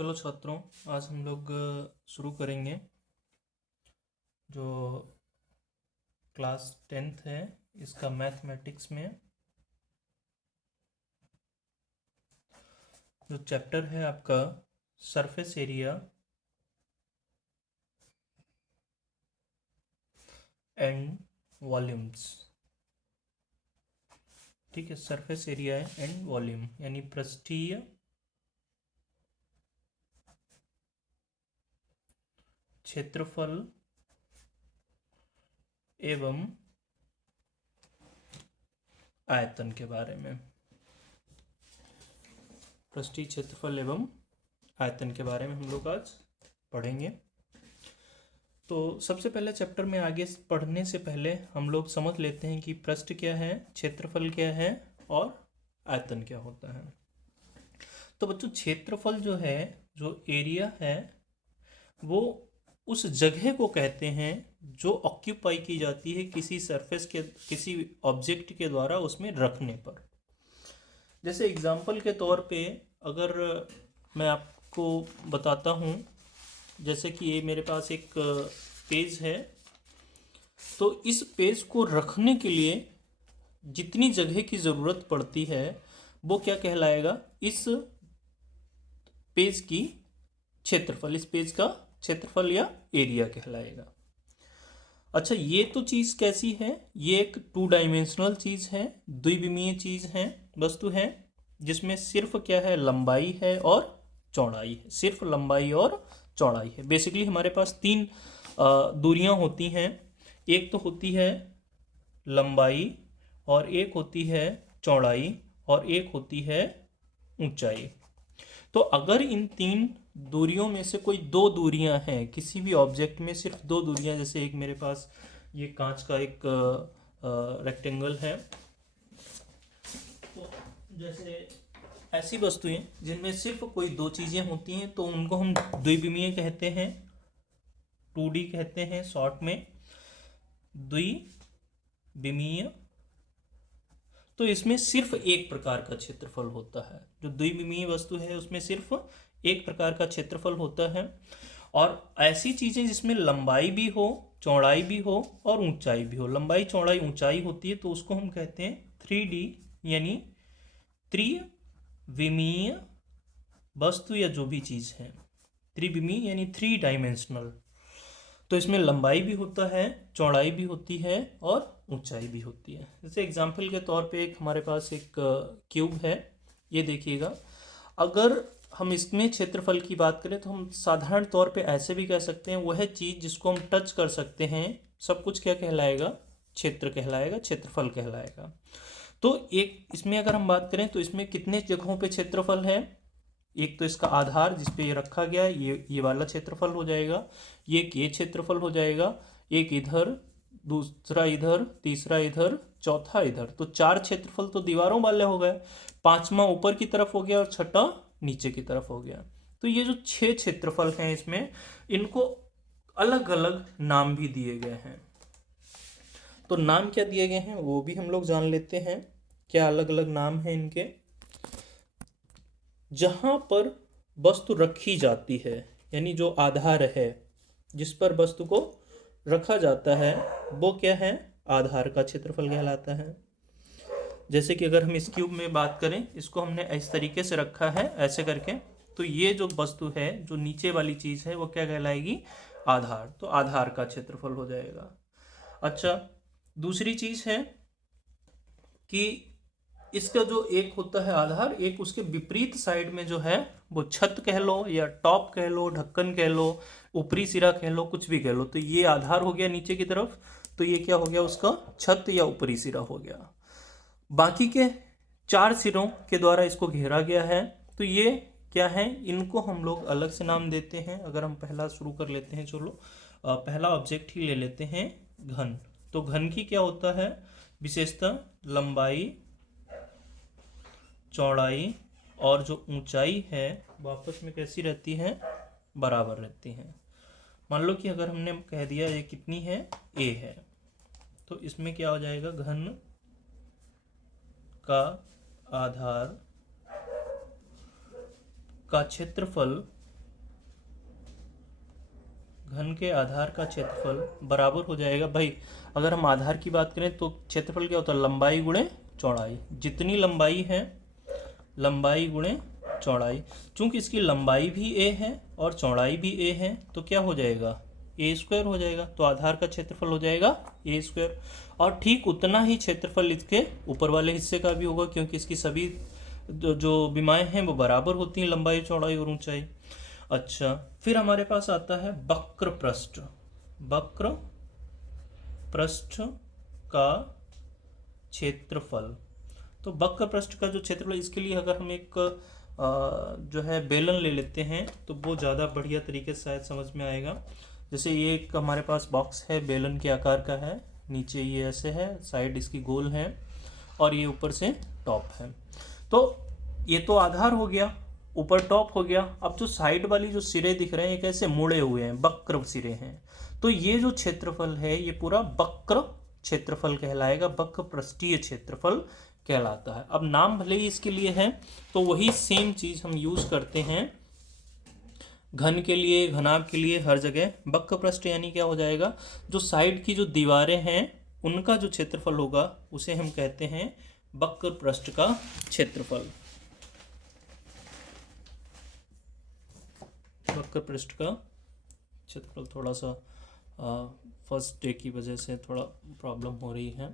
चलो छात्रों, आज हम लोग शुरू करेंगे जो क्लास 10th है इसका मैथमेटिक्स में जो चैप्टर है आपका सरफेस एरिया एंड वॉल्यूम्स। ठीक है, सरफेस एरिया एंड वॉल्यूम यानी पृष्ठीय क्षेत्रफल एवं आयतन के बारे में। पृष्ठीय क्षेत्रफल एवं आयतन के बारे में हम लोग आज पढ़ेंगे। तो सबसे पहले चैप्टर में आगे पढ़ने से पहले हम लोग समझ लेते हैं कि पृष्ठ क्या है, क्षेत्रफल क्या है और आयतन क्या होता है। तो बच्चों, क्षेत्रफल जो है, जो एरिया है, वो उस जगह को कहते हैं जो ऑक्यूपाई की जाती है किसी सरफेस के, किसी ऑब्जेक्ट के द्वारा उसमें रखने पर। जैसे एग्जाम्पल के तौर पे अगर मैं आपको बताता हूँ, जैसे कि ये मेरे पास एक पेज है, तो इस पेज को रखने के लिए जितनी जगह की ज़रूरत पड़ती है वो क्या कहलाएगा, इस पेज की क्षेत्रफल, इस पेज का क्षेत्रफल या एरिया कहलाएगा। अच्छा, ये तो चीज़ कैसी है, ये एक 2 डायमेंशनल चीज़ है, द्विविमीय चीज़ है, वस्तु है जिसमें सिर्फ क्या है, लंबाई है और चौड़ाई है, सिर्फ लंबाई और चौड़ाई है। बेसिकली हमारे पास 3 दूरियां होती हैं, एक तो होती है लंबाई और एक होती है चौड़ाई और एक होती है ऊंचाई। तो अगर इन 3 दूरियों में से कोई 2 दूरियां हैं, किसी भी ऑब्जेक्ट में सिर्फ 2 दूरियां, जैसे एक मेरे पास ये कांच का एक रेक्टेंगल है, तो जैसे ऐसी वस्तुएं जिनमें सिर्फ कोई 2 चीज़ें होती हैं तो उनको हम द्विविमीय कहते हैं, 2D कहते हैं शॉर्ट में, द्विविमीय। तो इसमें सिर्फ एक प्रकार का क्षेत्रफल होता है, जो द्विविमीय वस्तु है उसमें सिर्फ एक प्रकार का क्षेत्रफल होता है। और ऐसी चीज़ें जिसमें लंबाई भी हो, चौड़ाई भी हो और ऊंचाई भी हो, लंबाई चौड़ाई ऊंचाई होती है, तो उसको हम कहते हैं 3D यानी त्रिविमीय वस्तु या जो भी चीज़ है, त्रिविमीय यानी 3 डायमेंशनल। तो इसमें लंबाई भी होता है, चौड़ाई भी होती है और ऊंचाई भी होती है। जैसे एग्जाम्पल के तौर पे एक हमारे पास एक क्यूब है, ये देखिएगा। अगर हम इसमें क्षेत्रफल की बात करें तो हम साधारण तौर पे ऐसे भी कह सकते हैं, वह चीज़ जिसको हम टच कर सकते हैं सब कुछ क्या कहलाएगा, क्षेत्र कहलाएगा, क्षेत्रफल कहलाएगा। तो एक इसमें अगर हम बात करें तो इसमें कितने जगहों पे क्षेत्रफल है, एक तो इसका आधार जिस पे ये रखा गया है, ये वाला क्षेत्रफल हो जाएगा, ये क्षेत्रफल हो जाएगा, एक इधर, दूसरा इधर, तीसरा इधर, चौथा इधर। तो 4 क्षेत्रफल तो दीवारों वाले हो गए, 5वां ऊपर की तरफ हो गया और 6ठा नीचे की तरफ हो गया। तो ये जो 6 क्षेत्रफल हैं इसमें, इनको अलग अलग नाम भी दिए गए हैं। तो नाम क्या दिए गए हैं वो भी हम लोग जान लेते हैं, क्या अलग अलग नाम हैं इनके। जहाँ पर वस्तु रखी जाती है, यानी जो आधार है जिस पर वस्तु को रखा जाता है, वो क्या है, आधार का क्षेत्रफल कहलाता है। जैसे कि अगर हम इस क्यूब में बात करें, इसको हमने इस तरीके से रखा है ऐसे करके, तो ये जो वस्तु है, जो नीचे वाली चीज़ है, वो क्या कहलाएगी, आधार। तो आधार का क्षेत्रफल हो जाएगा। अच्छा, दूसरी चीज़ है कि इसका जो एक होता है आधार, एक उसके विपरीत साइड में जो है वो छत कह लो या टॉप कह लो, ढक्कन कह लो, ऊपरी सिरा कह लो, कुछ भी कह लो। तो ये आधार हो गया नीचे की तरफ, तो ये क्या हो गया, उसका छत या ऊपरी सिरा हो गया। बाकी के 4 सिरों के द्वारा इसको घेरा गया है, तो ये क्या है, इनको हम लोग अलग से नाम देते हैं। अगर हम पहला शुरू कर लेते हैं, चलो पहला ऑब्जेक्ट ही ले लेते हैं, घन। तो घन की क्या होता है विशेषता, लंबाई, चौड़ाई और जो ऊंचाई है वो आपस में कैसी रहती है, बराबर रहती हैं। मान लो कि अगर हमने कह दिया ये कितनी है, a है, तो इसमें क्या हो जाएगा, घन का आधार का क्षेत्रफल घन के आधार का क्षेत्रफल बराबर हो जाएगा भाई, अगर हम आधार की बात करें तो क्षेत्रफल क्या होता है, लंबाई गुणे चौड़ाई। जितनी लंबाई है, लंबाई गुणे चौड़ाई, चूंकि इसकी लंबाई भी a है और चौड़ाई भी a है तो क्या हो जाएगा, ए स्क्वायर हो जाएगा। तो आधार का क्षेत्रफल हो जाएगा ए स्क्वायर, और ठीक उतना ही क्षेत्रफल इसके ऊपर वाले हिस्से का भी होगा, क्योंकि इसकी सभी जो विमाएँ हैं वो बराबर होती हैं, लंबाई चौड़ाई और ऊंचाई। अच्छा, फिर हमारे पास आता है वक्र पृष्ठ। वक्र पृष्ठ का क्षेत्रफल। तो वक्र पृष्ठ का जो क्षेत्रफल, इसके लिए अगर हम एक जो है बेलन ले लेते हैं तो वो ज़्यादा बढ़िया तरीके से शायद समझ में आएगा। जैसे ये एक हमारे पास बॉक्स है, बेलन के आकार का है, नीचे ये ऐसे है, साइड इसकी गोल है और ये ऊपर से टॉप है। तो ये तो आधार हो गया, ऊपर टॉप हो गया। अब जो साइड वाली जो सिरे दिख रहे हैं ये कैसे मुड़े हुए हैं, वक्र सिरे हैं। तो ये जो क्षेत्रफल है ये पूरा वक्र क्षेत्रफल कहलाएगा, वक्र पृष्ठीय क्षेत्रफल कहलाता है। अब नाम भले ही इसके लिए है, तो वही सेम चीज हम यूज करते हैं घन के लिए, घनाभ के लिए, हर जगह। वक्र पृष्ठ यानी क्या हो जाएगा, जो साइड की जो दीवारें हैं उनका जो क्षेत्रफल होगा उसे हम कहते हैं वक्र पृष्ठ का क्षेत्रफल। वक्र पृष्ठ का क्षेत्रफल। थोड़ा सा फर्स्ट डे की वजह से थोड़ा प्रॉब्लम हो रही है।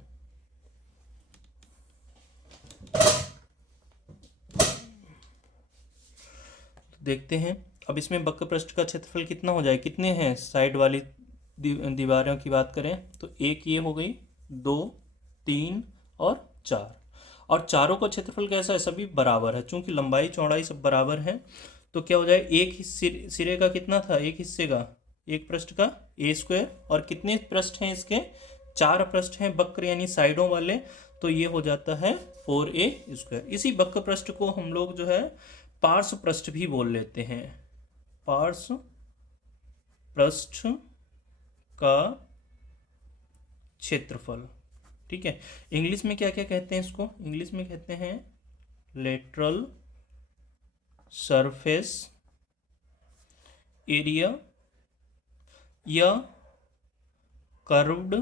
देखते हैं अब इसमें वक्र पृष्ठ का क्षेत्रफल कितना हो जाए, कितने हैं साइड वाली दीवारों की बात करें तो एक ये हो गई, 2, 3 और 4। और चारों का क्षेत्रफल कैसा है, सभी बराबर है, चूंकि लंबाई चौड़ाई सब बराबर है। तो क्या हो जाए, एक सिरे का कितना था, एक हिस्से का, एक पृष्ठ का ए स्क्वायर, और कितने पृष्ठ हैं इसके, 4 पृष्ठ हैं वक्र यानी साइडों वाले, तो ये हो जाता है 4a स्क्वायर। इसी वक्र पृष्ठ को हम लोग जो है पार्श्व पृष्ठ भी बोल लेते हैं, पार्श्व पृष्ठ का क्षेत्रफल। ठीक है, इंग्लिश में क्या क्या कहते हैं इसको, इंग्लिश में कहते हैं लेटरल सरफेस एरिया या कर्व्ड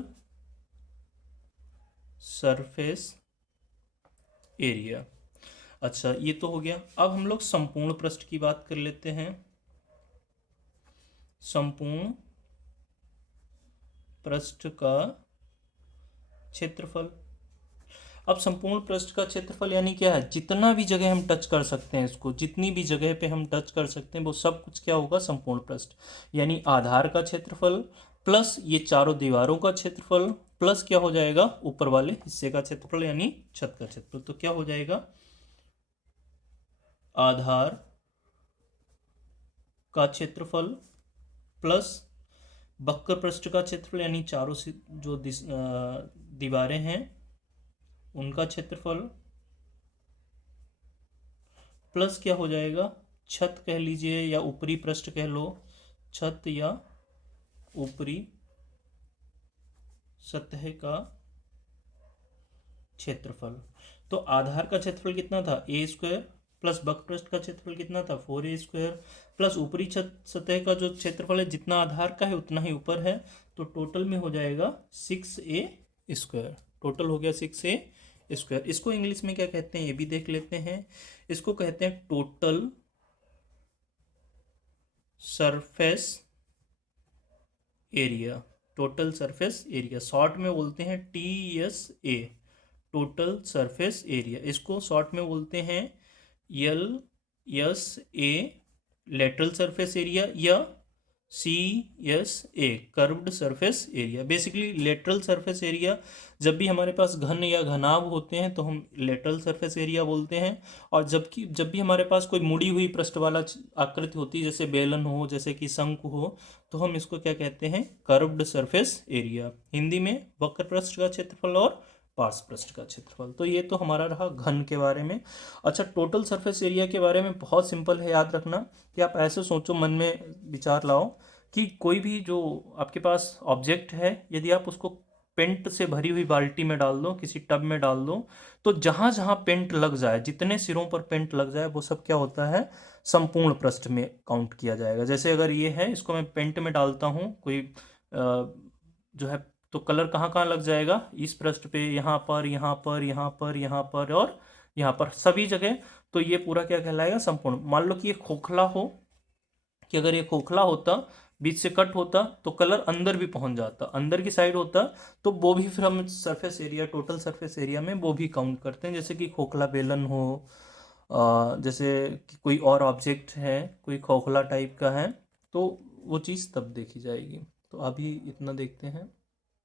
सरफेस एरिया। अच्छा, ये तो हो गया। अब हम लोग संपूर्ण पृष्ठ की बात कर लेते हैं। संपूर्ण पृष्ठ का क्षेत्रफल। अब संपूर्ण पृष्ठ का क्षेत्रफल यानी क्या है, जितना भी जगह हम टच कर सकते हैं इसको, जितनी भी जगह पे हम टच कर सकते हैं वो सब कुछ क्या होगा, संपूर्ण पृष्ठ। यानी आधार का क्षेत्रफल प्लस ये चारों दीवारों का क्षेत्रफल प्लस क्या हो जाएगा, ऊपर वाले हिस्से का क्षेत्रफल यानी छत का क्षेत्रफल। तो क्या हो जाएगा, आधार का क्षेत्रफल प्लस वक्र पृष्ठ का क्षेत्रफल यानी चारों जो दीवारें हैं उनका क्षेत्रफल प्लस क्या हो जाएगा, छत कह लीजिए या ऊपरी पृष्ठ कह लो, छत या ऊपरी सतह का क्षेत्रफल। तो आधार का क्षेत्रफल कितना था, ए स्क्वायर, प्लस वक्र पृष्ठ का क्षेत्रफल कितना था, 4a स्क्वायर, प्लस ऊपरी छत सतह का जो क्षेत्रफल है जितना आधार का है उतना ही ऊपर है, तो टोटल में हो जाएगा 6a स्क्वायर। टोटल हो गया 6a स्क्वायर। इसको इंग्लिश में क्या कहते हैं ये भी देख लेते हैं। इसको कहते हैं total surface area. Total surface area short में बोलते हैं TSA, टोटल सरफेस एरिया। इसको शॉर्ट में बोलते हैं LSA, लेटरल सरफेस एरिया, या CSA, curved surface area. Basically lateral surface area जब भी हमारे पास घन या घनाभ होते हैं तो हम लेटरल सरफेस एरिया बोलते हैं, और जब भी हमारे पास कोई मुड़ी हुई पृष्ठ वाला आकृति होती है, जैसे बेलन हो, जैसे कि शंकु हो, तो हम इसको क्या कहते हैं, कर्व्ड सरफेस एरिया। हिंदी में वक्र पृष्ठ का क्षेत्रफल और पार्श्व पृष्ठ का क्षेत्रफल। तो ये तो हमारा रहा घन के बारे में। अच्छा, टोटल सरफेस एरिया के बारे में बहुत सिंपल है याद रखना, कि आप ऐसे सोचो, मन में विचार लाओ कि कोई भी जो आपके पास ऑब्जेक्ट है, यदि आप उसको पेंट से भरी हुई बाल्टी में डाल दो, किसी टब में डाल दो, तो जहां जहां पेंट लग जाए, जितने सिरों पर पेंट लग जाए, वो सब क्या होता है, संपूर्ण पृष्ठ में काउंट किया जाएगा। जैसे अगर ये है, इसको मैं पेंट में डालता हूँ कोई जो है, तो कलर कहाँ कहाँ लग जाएगा, इस पृष्ठ पे, यहाँ पर, यहाँ पर, यहाँ पर, यहाँ पर और यहाँ पर, सभी जगह। तो ये पूरा क्या कहलाएगा, संपूर्ण। मान लो कि ये खोखला हो, कि अगर ये खोखला होता, बीच से कट होता, तो कलर अंदर भी पहुंच जाता, अंदर की साइड होता, तो वो भी फिर हम surface area, total surface area में वो भी काउंट करते हैं। जैसे कि खोखला बेलन हो, जैसे कि कोई और ऑब्जेक्ट है, कोई खोखला टाइप का है, तो वो चीज़ तब देखी जाएगी। तो अभी इतना देखते हैं।